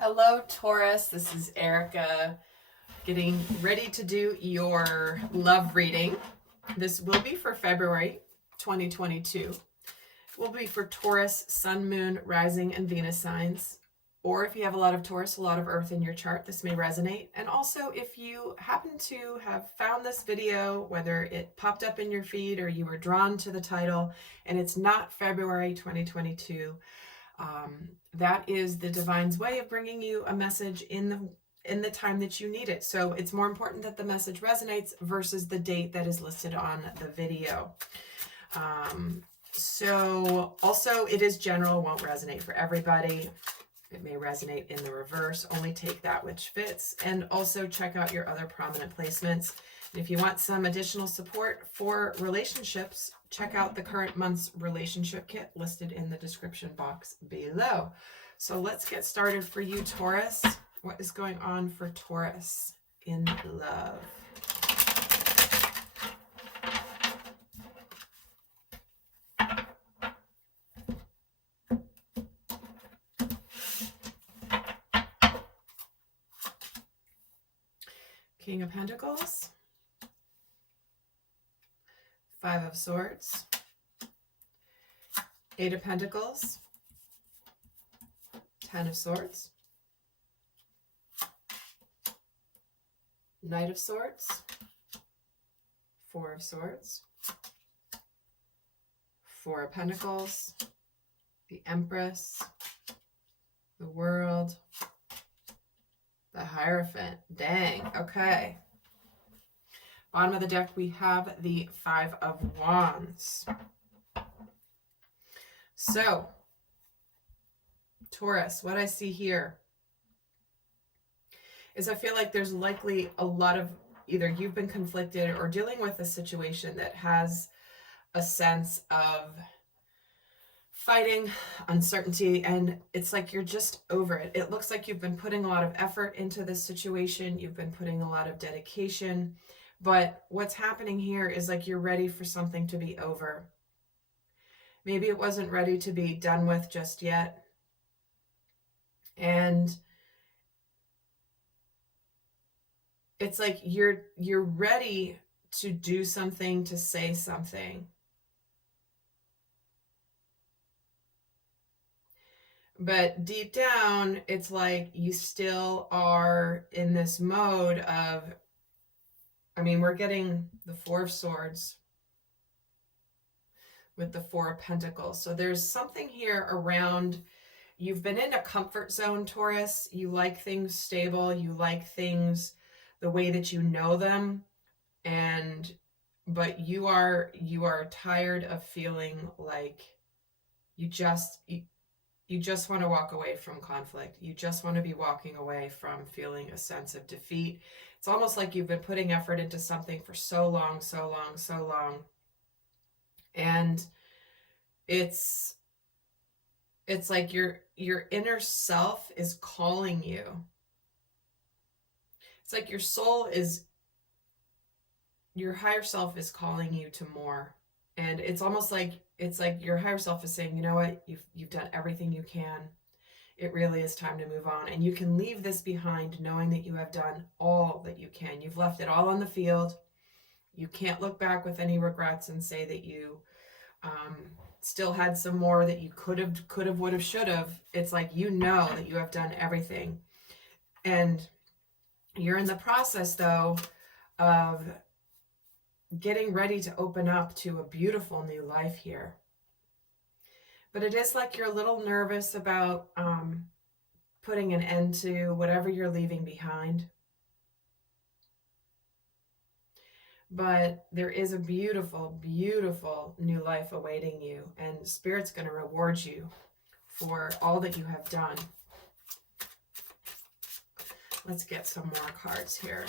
Hello, Taurus. This is Erica getting ready to do your love reading. This will be for February 2022. It will be for Taurus, Sun, Moon, Rising, and Venus signs. Or if you have a lot of Taurus, a lot of Earth in your chart, this may resonate. And also, if you happen to have found this video, whether it popped up in your feed or you were drawn to the title, and it's not February 2022, that is the divine's way of bringing you a message in the time that you need it. So it's more important that the message resonates versus the date that is listed on the video. So also it is general, won't resonate for everybody. It may resonate in the reverse. Only take that which fits. And also check out your other prominent placements. And if you want some additional support for relationships, check out the current month's relationship kit listed in the description box below. So let's get started for you, Taurus. What is going on for Taurus in love? King of Pentacles, Five of Swords, Eight of Pentacles, Ten of Swords, Knight of Swords, Four of Swords, Four of Pentacles, the Empress, the World, the Hierophant. Dang, okay. Bottom of the deck, we have the Five of Wands. So, Taurus, what I see here is I feel like there's likely a lot of either you've been conflicted or dealing with a situation that has a sense of fighting, uncertainty, and it's like you're just over it. It looks like you've been putting a lot of effort into this situation. You've been putting a lot of dedication, but what's happening here is like you're ready for something to be over. Maybe it wasn't ready to be done with just yet. And it's like you're ready to do something, to say something. But deep down, it's like you still are in this mode of, I mean, we're getting the Four of Swords with the Four of Pentacles. So there's something here around, you've been in a comfort zone, Taurus. You like things stable. You like things the way that you know them. But you are tired of feeling like you just want to walk away from conflict. You just want to be walking away from feeling a sense of defeat. It's almost like you've been putting effort into something for so long. And it's like your inner self is calling you. It's like your soul is, your higher self is calling you to more. And it's almost like, it's like your higher self is saying, you know what, you've done everything you can. It really is time to move on. And you can leave this behind knowing that you have done all that you can. You've left it all on the field. You can't look back with any regrets and say that you still had some more that you could have, would have, should have. It's like, you know that you have done everything. And you're in the process, though, of getting ready to open up to a beautiful new life here. But it is like you're a little nervous about putting an end to whatever you're leaving behind. But there is a beautiful, beautiful new life awaiting you, and Spirit's going to reward you for all that you have done. Let's get some more cards here.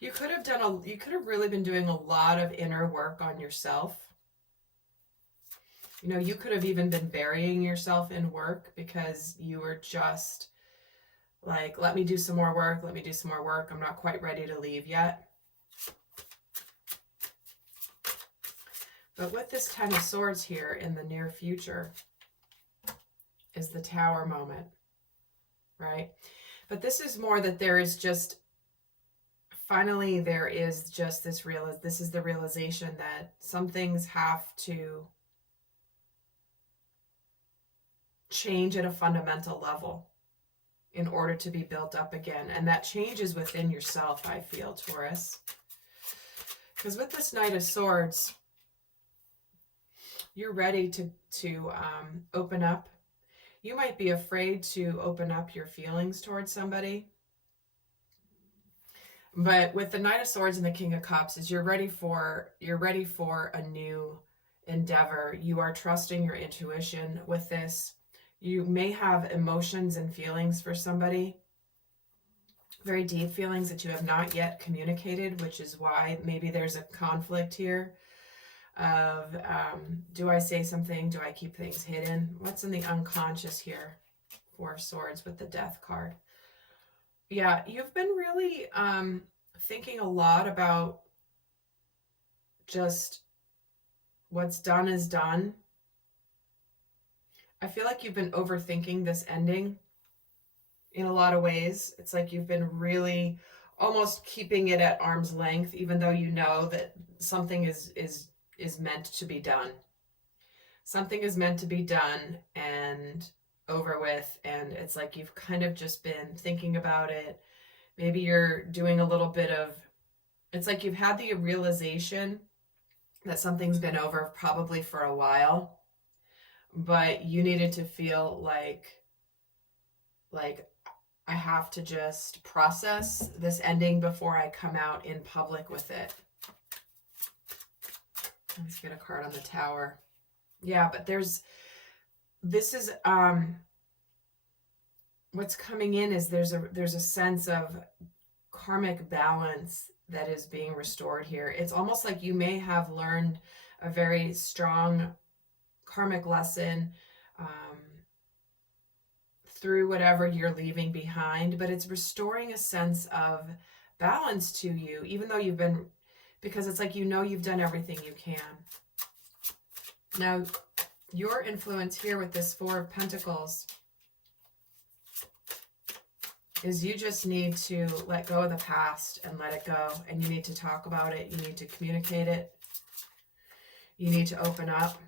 You could have really been doing a lot of inner work on yourself. You know, you could have even been burying yourself in work because you were just like, let me do some more work. I'm not quite ready to leave yet. But with this Ten of Swords here in the near future is the Tower moment, right? But this is more that there is just, finally, there is just this this is the realization that some things have to change at a fundamental level in order to be built up again. And that change is within yourself, I feel, Taurus. Because with this Knight of Swords, you're ready to open up. You might be afraid to open up your feelings towards somebody. But with the Knight of Swords and the King of Cups, is you're ready for a new endeavor. You are trusting your intuition with this. You may have emotions and feelings for somebody, very deep feelings that you have not yet communicated, which is why maybe there's a conflict here of, do I say something? Do I keep things hidden? What's in the unconscious here? Four of Swords with the Death card. Yeah, you've been really thinking a lot about just what's done is done. I feel like you've been overthinking this ending in a lot of ways. It's like you've been really almost keeping it at arm's length, even though you know that something is meant to be done. Something is meant to be done and over with, and it's like you've kind of just been thinking about it. Maybe you're doing a little bit of, it's like you've had the realization that something's been over probably for a while, but you needed to feel like I have to just process this ending before I come out in public with it. Let's get a card on the Tower. Yeah, but this is what's coming in is there's a sense of karmic balance that is being restored here. It's almost like you may have learned a very strong karmic lesson through whatever you're leaving behind, but it's restoring a sense of balance to you, even though you've been, because it's like, you know, you've done everything you can. Now, your influence here with this Four of Pentacles is you just need to let go of the past and let it go, and you need to talk about it, you need to communicate it, you need to open up.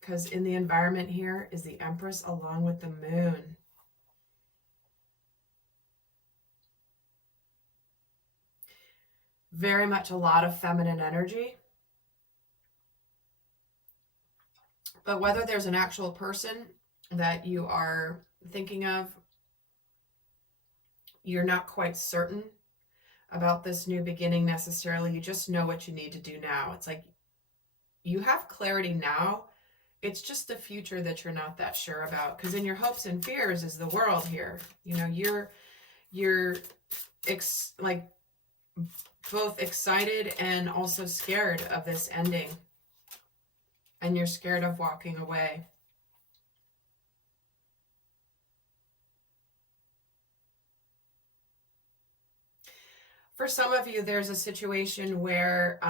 Because in the environment here is the Empress along with the Moon. Very much a lot of feminine energy. But whether there's an actual person that you are thinking of, you're not quite certain about this new beginning necessarily. You just know what you need to do now. It's like you have clarity now. It's just the future that you're not that sure about, because in your hopes and fears is the world here. You know, you're like both excited and also scared of this ending, and you're scared of walking away. For some of you, there's a situation where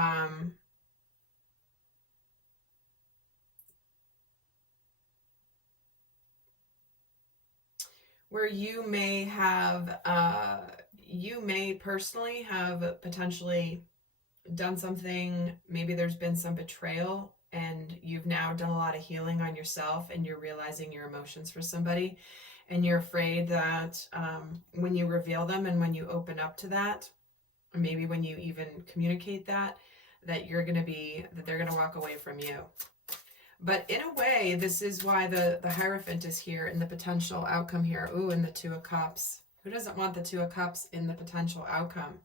you may have, you may personally have potentially done something, maybe there's been some betrayal, and you've now done a lot of healing on yourself, and you're realizing your emotions for somebody, and you're afraid that when you reveal them and when you open up to that, or maybe when you even communicate that they're going to walk away from you. But in a way, this is why the Hierophant is here in the potential outcome here. Ooh, and the Two of Cups. Who doesn't want the Two of Cups in the potential outcome?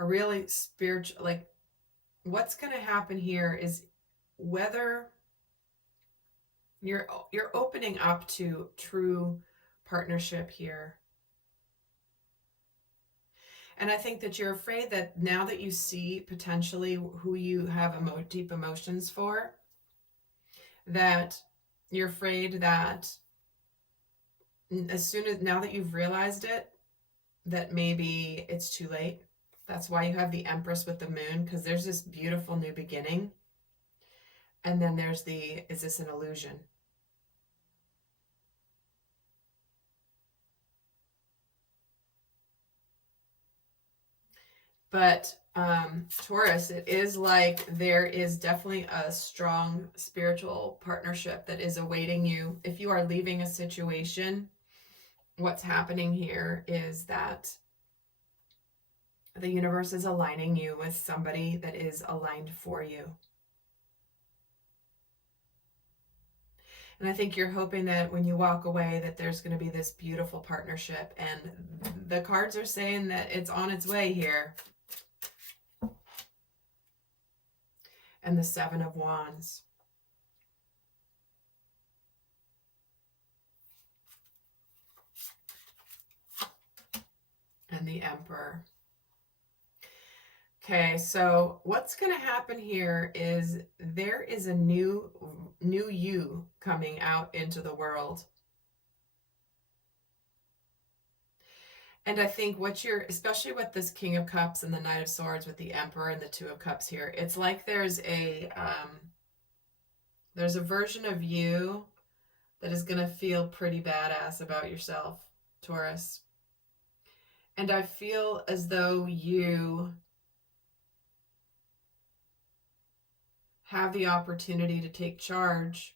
A really spiritual, like, what's going to happen here is whether you're opening up to true partnership here. And I think that you're afraid that now that you see potentially who you have deep emotions for, that you're afraid that now that you've realized it, that maybe it's too late. That's why you have the Empress with the Moon, because there's this beautiful new beginning. And then there's the, is this an illusion? But Taurus, it is like there is definitely a strong spiritual partnership that is awaiting you. If you are leaving a situation, what's happening here is that the universe is aligning you with somebody that is aligned for you. And I think you're hoping that when you walk away that there's going to be this beautiful partnership, and the cards are saying that it's on its way here. And the Seven of Wands. And the Emperor. Okay, so what's going to happen here is there is a new you coming out into the world. And I think what you're, especially with this King of Cups and the Knight of Swords with the Emperor and the Two of Cups here, it's like there's a version of you that is going to feel pretty badass about yourself, Taurus. And I feel as though you have the opportunity to take charge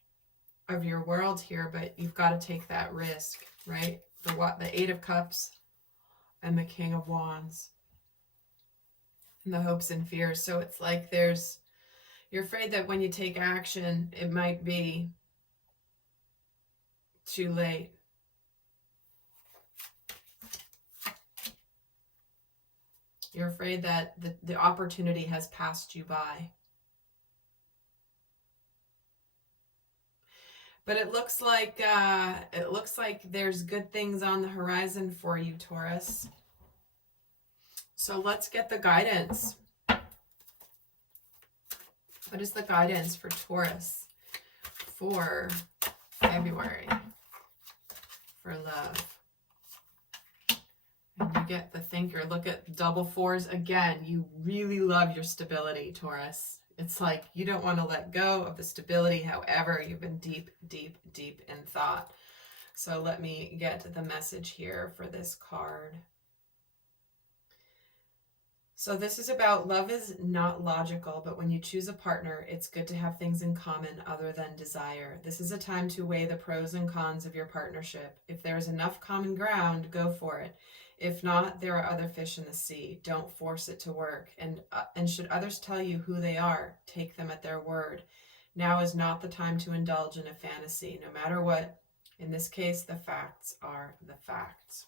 of your world here, but you've got to take that risk, right? The Eight of Cups and the King of Wands and the hopes and fears. So it's like you're afraid that when you take action, it might be too late. You're afraid that the opportunity has passed you by. But it looks like there's good things on the horizon for you, Taurus. So let's get the guidance. What is the guidance for Taurus for February for love? And you get the Thinker. Look at double fours again. You really love your stability, Taurus. It's like you don't want to let go of the stability. However, you've been deep, deep, deep in thought. So let me get the message here for this card. So this is about love is not logical, but when you choose a partner, it's good to have things in common other than desire. This is a time to weigh the pros and cons of your partnership. If there is enough common ground, go for it. If not, there are other fish in the sea. Don't force it to work. And should others tell you who they are, take them at their word. Now is not the time to indulge in a fantasy, no matter what. In this case, the facts are the facts.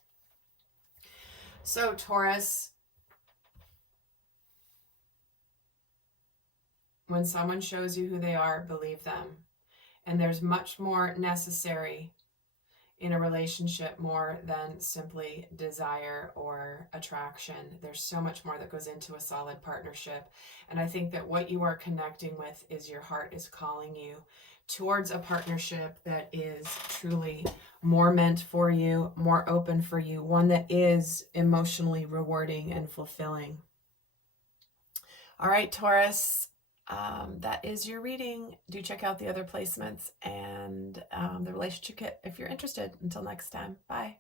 So, Taurus, when someone shows you who they are, believe them. And there's much more necessary in a relationship more than simply desire or attraction. There's so much more that goes into a solid partnership. And I think that what you are connecting with is your heart is calling you towards a partnership that is truly more meant for you, more open for you, one that is emotionally rewarding and fulfilling. All right, Taurus. That is your reading. Do check out the other placements and the relationship kit if you're interested. Until next time, bye.